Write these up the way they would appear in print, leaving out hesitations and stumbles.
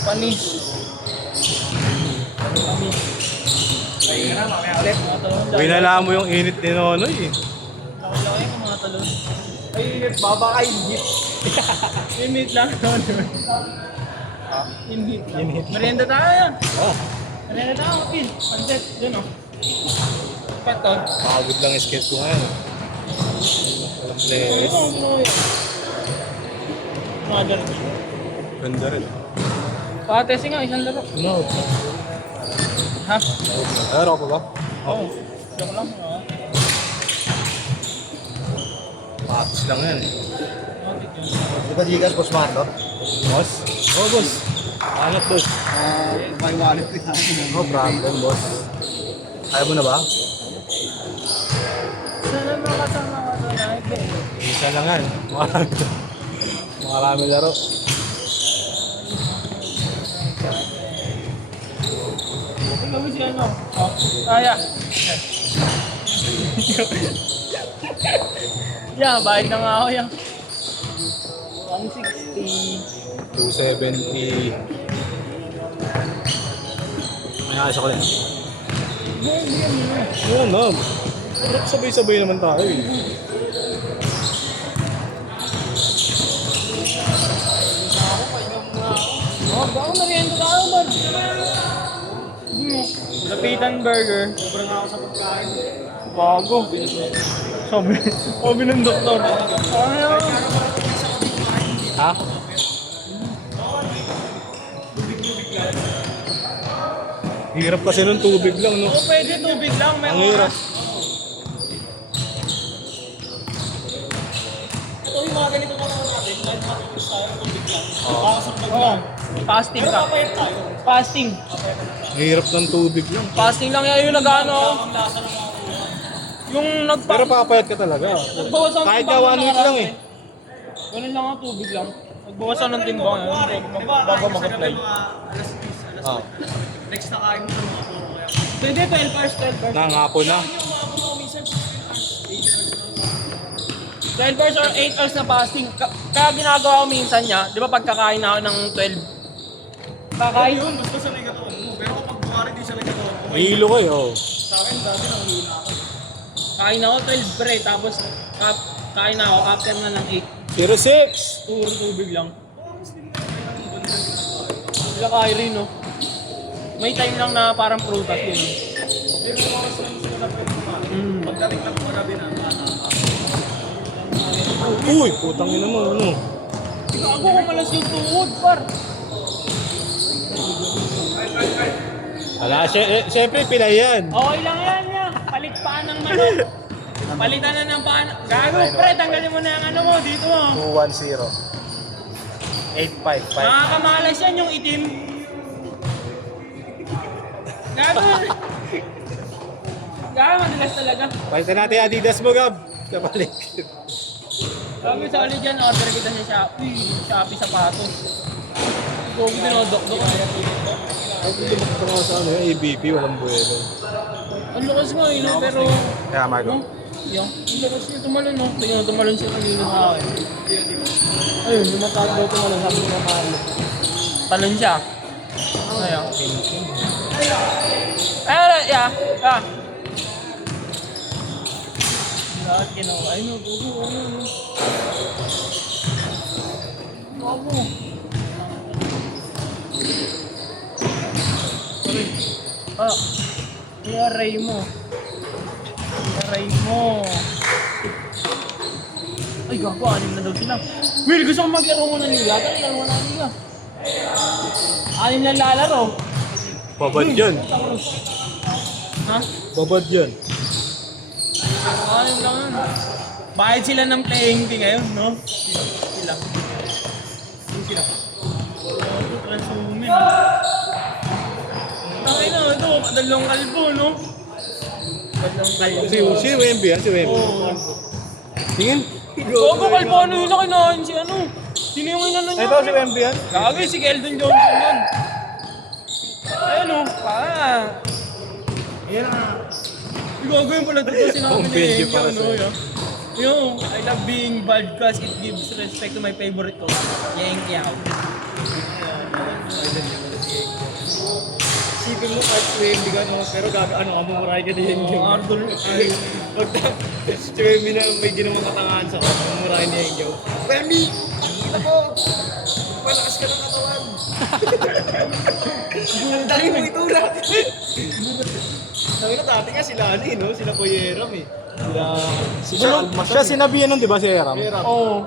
Panis. Kaya na, mamaya ulit. Winala mo yung init ni Nonoy eh. Laki-laki ng mga talon. Ay, init. Baba ka, init. Init lang. Init lang. Merienda tayo. Oh, Merienda tayo, Pin. Panset. Yun o. Pato. pagod lang yung skate ko ngayon. Walang players. Mother. Ganda rin. Pakatesi nga, isang laro. No. Ha? Ayaro ko ba? Oo. Joke lang. Patis lang yan. Di ba Gigas, Boss Marlo? Boss? Oh, boss. Anot, boss. May wallet rin natin. No problem, boss. Ayaw mo na ba? Sana makasama ka na like Isa lang yan. Marami laro. Ikaw si ano? Oh, kaya. Yan, bayad na nga ako yan. 160. 270. May ayos ako rin. Oo na. Sabay-sabay naman tayo eh. Oh, baka merienda tayo ba? Lapitan burger. Sobrang ako sa pagkain. Bago. Sabi ng doktor. Ano? Ha? Hirap kasi nung tubig lang, no? Oo, pwede tubig lang. May Ang hirap. oras. Ito yung mga ganito pa natin. Kahit matulis tayo, tubig lang. Oo. Fasting ka. Fasting. Ang hirap ng tubig lang. Fasting lang yan yung nag-ano. Yung Pero papayat ka talaga. nagbawas ang Kahit timbang ka 1 week lang eh. Ganun lang ang tubig lang. Nagbawas ang ng timbang. Bago mag-apply. Ah, Next na kain mo sa mga puro kaya. Pwede 12 hours, 12 hours. nangapon na. 12 hours or 8 hours na fasting. Kaya ginagawa ko minsan niya, di ba pagkakain na ako ng 12? Kakain? Yun, basta sa negatawan mo. Pero kapag bumari din sa negatawan mo, Hilo kayo. sa akin dati nanghihina ako. Kain ako 12 pre, tapos kain na ako after na ng 8. 06! Puro tubig lang. Wala kain rin, no? May time lang na parang prutas yun. Pagdating ng magabi na, Uy, putang ina mo, ano? Ako kumalas yung tuhod, par. Wala, syempre pilay yan. Okay lang yan, ya. Palit paan ng manok. Palitan na ng paan. Gago, pre, tanggalin mo na yung ano mo, dito mo. 210. 855. Nakakamalas yan yung itim. Gago. Gago, madalas talaga. Palitan natin yung Adidas mo, Gab. Kapalik. Gago, sa ulit dyan, order kita sa Shopee sapatos. Pogi din ako, dok-dok. Ay, hindi mo pa sa ano yung ABP, walang buwelo. Ang lakas nga, no? Pero... Kaya, Marco. No? Yung, ang lakas niya tumalon, no? Tingnan, tumalon siya kanina sa akin. Ayun, yung matawag daw tumalon, sabi niya Marlo. Talon siya. Ayun. Ayun, yeah. Lahat ginawa. Ay, no, gugu, ano. Bago. I-array mo. I-array mo. Ay, gago, 6 na daw sila. Will, gusto kong maglaro muna nila. Laro mo na nila. 6 lang lalaro. Babad yan. Ha? Babad yan. 6 lang yun. Bayad sila ng playing fee ngayon, no? Sila. Sila. Transhuman. Ay na, ito, dalawang kalbo, no? Dalawang kalbo. Si Wemby yan, si Wemby. Oo. Tingin. Gogo, kalbo, ano yun na kinain si ano? Sino yung inano niya? Ito si Wemby yan. Gagawin si Keldon Johnson yun. Ayun o, Ayan na. Gagawin pala dito sinabi Ang ni video Enyo, para ano sa'yo. yun. Yo, I love being bald because it gives respect to my favorite ko. Yang Yao. Isipin mo kahit sweldy ka, no? Pero mamumuray ka din yung Ardol. Sweldy na may ginawang katangahan sa kanya, mamumuray niya yung Joe. Femi! Kita ko! Palakas ka ng katawan! Dali mo itulak! Sabi na dati nga sila no? Sila Kuya Ram eh. Siya sinabihan nun, di ba, si Eram? Oo.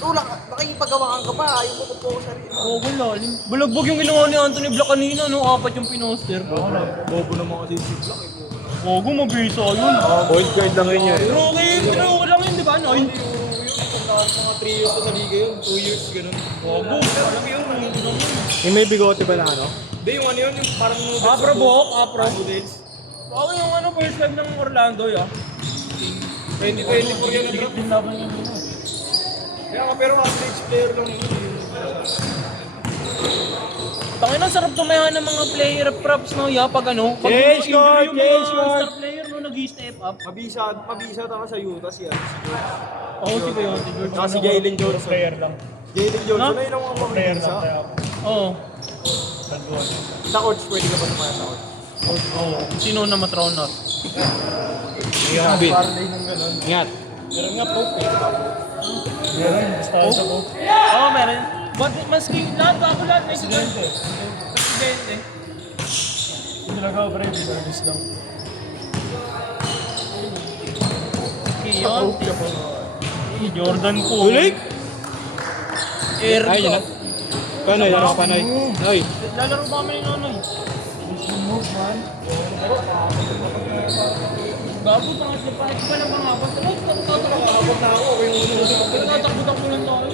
Tulak! Nakikipagawakan ka pa, ayaw mo po sa sarili. Oo, wala. Bulagbog yung ginawa ni Anthony Black kanina, no? Apat yung pinoster. Bobo naman kasi si Black eh. Ogo, mabisa yun. Point guard lang yun yun. Pero okay lang yun, di ba? No? Yung mga 3 years na sa liga yun, 2 years ganun. Ogo, alam yun. Yung may bigote ba na ano? Hindi, yung ano yun, yung parang noodles. Afro buhok, afro. Noodles. Okay yung ano, first live ng Orlando, ya. 2024 yan na drop. Din laban yung ano. Kaya nga, pero average player lang yun. Tangina, sarap tumayahan ng mga player props, no? Ya, pag ano. Pag Change injury guard, yung change mga guard. star player, no? Nag-step up. Mabisa taka sa Utah siya. Oo, si Kuya, si George. Saka si Jalen Johnson. Player lang. Jalen Johnson Ha? na yun ang mga mabisa. Oo. Sa coach, pwede ka ba tumaya sa coach? Oo. Sino na matronot? Bin. Parlay ng ganun. Ingat. Meron nga Pope eh. Meron, basta sa ko. Oo, meron. But maski lahat, ako lahat may Presidente. Presidente. Hindi talaga, pre. Hindi talaga lang. Kiyon. Jordan ko. Ulik! Air Ay, yun na. Panoy, laro ka panoy. Noy. Lalaro ba kami ng nonoy? Gago, pangatlo pa. Ito pa lang mga abot. Nakakabot na ako. Okay yung unod. Tatakbo-takbo lang tayo.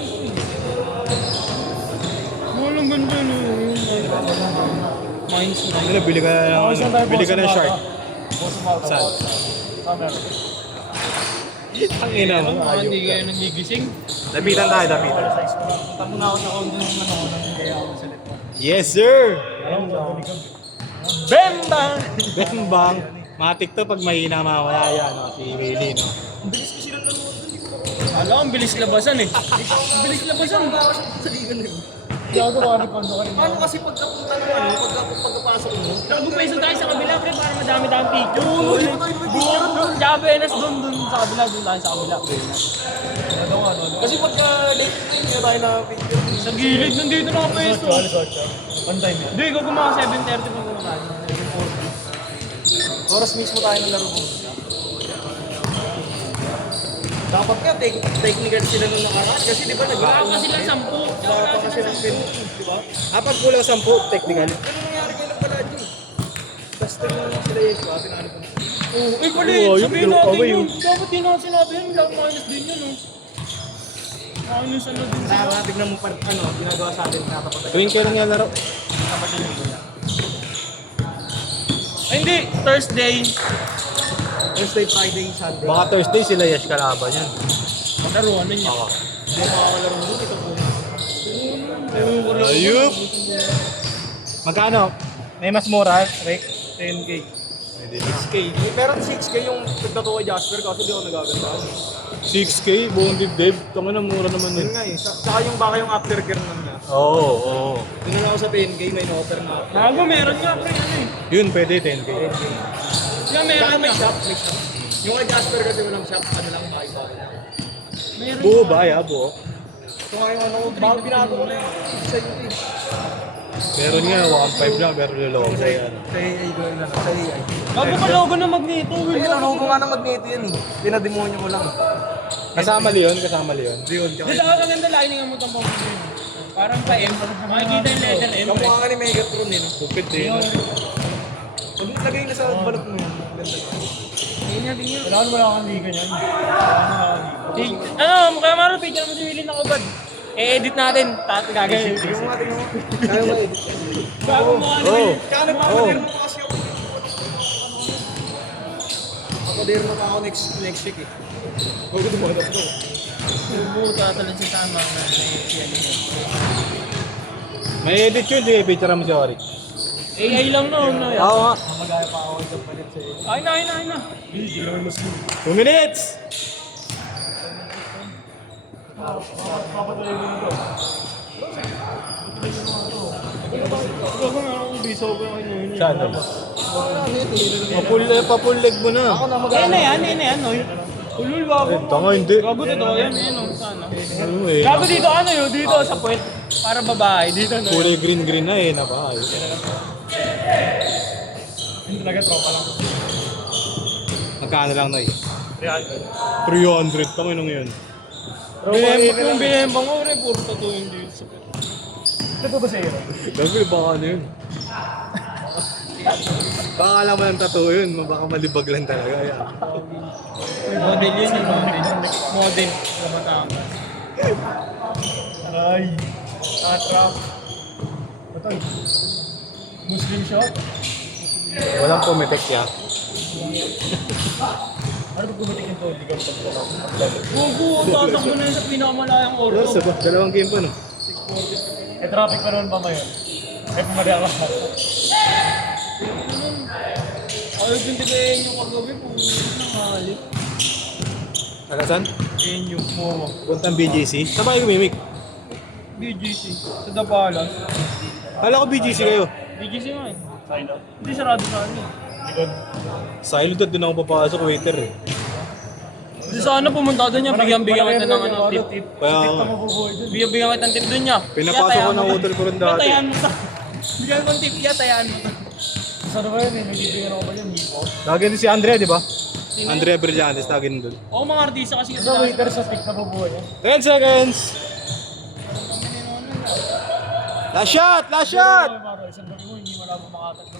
Walang ganda no. Minds na. Ano, bili ka bili ka ng short. Saan? Ang ina mo. Hindi kayo nagigising. Dapitan tayo, dapitan. Tamo na ako sa condo ng ano, ng kaya ako sa left. Yes, sir! Bembang! Bembang. Matik to pag mahina mamaya yan, no? Si Willie, no? Ang bilis kasi ng laro. Alam, ang bilis labasan eh. Ang bilis labasan. Bawas sa liga na yun. Paano kasi pagkapunta ng ano, pagkapasok mo? Nagpupeso tayo sa kabila, pre, para madami-dami picture. Oo, di ba tayo nag-picture? Doon, Javenas, doon sa kabila, doon tayo sa kabila. Kasi pagka late na tayo na picture. Sa gilid, nandito na kapeso. Pantay mo. Hindi, ikaw gumawa 7:30 pa kumakain. Oras mismo tayo ng laro mo. Dapat nga, technical sila nung nakaraan. Kasi di ba Wala pa silang 10. Wala pa kasi ng pin, di ba? Pag kulang 10, technical. Ano nangyari kay Lampaladio? Testing na lang sila Yeshua, tinalo ko. Oo, eh pala, Oo, sabihin yung natin away, yun. Dapat din natin sinabi yun, lang minus din yun, no? Minus ano din sila. Kaya tignan mo pa, ano, ginagawa sa atin, nakapatay. Tuwing kailan nga laro? Ay, hindi, Thursday. Thursday, Friday, Sunday. Baka Thursday sila Yesh kalaban yan. Laruan na niya. Hindi makakalaro mo, ito po. Ayup! Magkano? May mas mura, Rick? 10K. 6K. Meron 6K yung nagtato kay Jasper kasi di ako nagaganda. 6K, buong dibdib. Tama na, mura naman Yun yun. nga eh. Saka yung baka yung aftercare naman niya. Oo, oo. Doon na ako sa 10K, may in-offer na. Bago, meron nga, pre, ano eh. Yun, pwede 10K. Siya meron Saka may nga. shop, may shop. Yung kay Jasper kasi walang shop, ano lang bahay-bahay. Meron Buo nga. ba, ya? Buo? So ngayon ano, bago binago ko na yung design ko eh. Meron nga, 1.5 lang, pero liloko Sa yan. AI ko lang, sa AI. Bago pa logo ng Magneto. Ayun, ano ko nga ng magneto yan eh. Pinademonyo ko lang. Kasama Leon, kasama Leon. Yun, Di ba ang ganda lining ang mutang pang parang pa M. Makikita yung letter M. Kamukha ka ni Megatron eh. No? Kupit din. Huwag mo lagay na sa balot mo yun. Ganda. Tingnan, tingnan. Wala kang liga niyan. Ano, kaya maro picture mo si Willie na kabad. E-edit natin. Gagawin. Tingnan mo nga, tingnan mo. Kaya mo edit. Bago mo ano. Oo. Kaya nagpapadermo mo kasi ako. Papadermo pa ako next week eh. Huwag ko dumadat ko. Bubuta talaga si Tama na yan. May edit yun, di picture mo si Oric. AI lang no. No, yan. Oo nga. Magaya pa ako dyan palit sa'yo. Ay na. 2 minutes! Pero kung ako bisa ko yung yun. Saan? Papull leg mo na. Yan na yan, no? Ulul, gago. Tanga hindi. Gago totoo yan, yun, no? Sana. Ano eh. Gago dito, ano yun? Dito sa point. Para babae, dito, no? Kulay green na eh. Napakayos. Hindi talaga tropa lang. Magkano lang na eh? 300. 300. Tama nung yun. Yung binembang ko, puro totoo yung dito sa point. Ito ba sa'yo? Gabi, baka ano yun. Baka alam mo ng tattoo yun. Baka malibag lang talaga. Yan. Model yun, yung model. Model. Sa Batangas. Ay. Tatrap. Ito Muslim shop? Walang pumitek ya. Ano ba gumating ito? Hindi ka magpapalak. Gugu, tatak mo na yun sa pinakamalayang Pero orto. sa dalawang game pa no? Eh, traffic pa naman pa ngayon. Eh, pumadala ka. Ayaw pintigayin yung kagabi kung nangalit. Alasan? Yun yung mo. Puntang BGC. Saan ba kayo gumimik? BGC. Sa Dapalas. Kala ko BGC kayo. BGC nga eh. Sino? Hindi sarado sa akin eh. Likod. Silo doon ako papasok, waiter eh. Hindi sana pumunta doon niya, bigyan kita ng ano, tip. Kaya Ito nga. mabubuhay dun. Bigyan kita ng tip doon niya. Pinapasok ko ng hotel ko rin dati. Tayaan mo to. Bigyan ko ng tip niya, tayaan mo to. Saan ba yun eh? May bibigyan ako ba yun? Hipo? Lagyan din si Andrea, di ba? Sino? Andrea Brillantes, lagyan doon. Oo, mga artista kasi Ito waiter sa stick na bubuhay yan. 10 seconds! Last shot! Last shot! Isang gabi mo, hindi mo lang makatag.